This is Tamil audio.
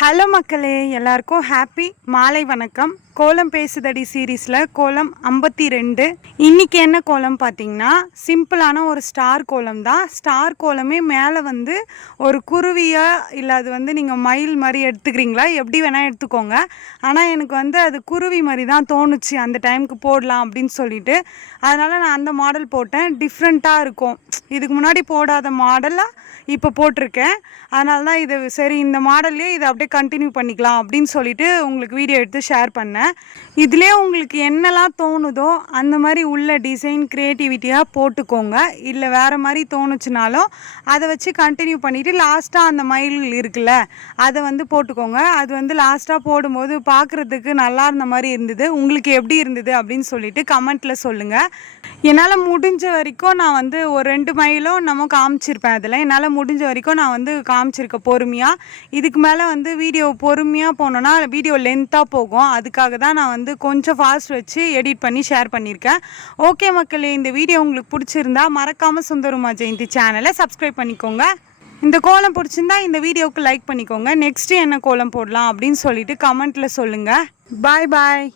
ஹலோ மக்களே, எல்லாருக்கும் ஹாப்பி மாலை வணக்கம். கோலம் பேசுதடி சீரீஸில் கோலம் 52. இன்றைக்கி என்ன கோலம் பார்த்திங்கன்னா, சிம்பிளான ஒரு ஸ்டார் கோலம் தான். ஸ்டார் கோலமே மேலே வந்து ஒரு குருவியாக இல்லை அது வந்து நீங்கள் மயில் மாதிரி எடுத்துக்கிறீங்களா, எப்படி வேணால் எடுத்துக்கோங்க. ஆனால் எனக்கு வந்து அது குருவி மாதிரி தான் தோணுச்சு அந்த டைமுக்கு போடலாம் அப்படின்னு சொல்லிட்டு. அதனால் நான் அந்த மாடல் போட்டேன். டிஃப்ரெண்ட்டாக இருக்கும், இதுக்கு முன்னாடி போடாத மாடலாக இப்போ போட்டிருக்கேன். அதனால தான் இது சரி, இந்த மாடல்லே இதை அப்படியே கண்டினியூ பண்ணிக்கலாம் அப்படின்னு சொல்லிட்டு உங்களுக்கு வீடியோ எடுத்து ஷேர் பண்ணேன். இதிலே உங்களுக்கு என்னெல்லாம் தோணுதோ அந்த மாதிரி உள்ள டிசைன் க்ரியேட்டிவிட்டியாக போட்டுக்கோங்க. இல்லை வேறு மாதிரி தோணுச்சுனாலும் அதை வச்சு கண்டினியூ பண்ணிவிட்டு லாஸ்ட்டாக அந்த மயில் இருக்குல்ல அதை வந்து போட்டுக்கோங்க. அது வந்து லாஸ்ட்டாக போடும்போது பார்க்குறதுக்கு நல்லா இருந்த மாதிரி இருந்தது. உங்களுக்கு எப்படி இருந்தது அப்படின்னு சொல்லிட்டு கமெண்ட்டில் சொல்லுங்கள். என்னால் முடிஞ்ச வரைக்கும் நான் வந்து ஒரு 2 மயிலும் நம்ம காமிச்சிருப்பேன். அதில் என்னால் முடிஞ்ச வரைக்கும் நான் வந்து காமிச்சிருக்கேன் பொறுமையாக. இதுக்கு மேலே வந்து வீடியோ பொறுமையாக போனோன்னா வீடியோ லென்த்தாக போகும். அதுக்காக தான் நான் வந்து கொஞ்சம் ஃபாஸ்ட் வச்சு எடிட் பண்ணி ஷேர் பண்ணியிருக்கேன். ஓகே மக்களே, இந்த வீடியோ உங்களுக்கு பிடிச்சிருந்தா மறக்காமல் சுந்தருமா ஜெயந்தி சேனலை சப்ஸ்கிரைப் பண்ணிக்கோங்க. இந்த கோலம் பிடிச்சிருந்தா இந்த வீடியோவுக்கு லைக் பண்ணிக்கோங்க. நெக்ஸ்ட்டு என்ன கோலம் போடலாம் அப்படின்னு சொல்லிட்டு கமெண்ட்டில் சொல்லுங்கள். பாய் பாய்.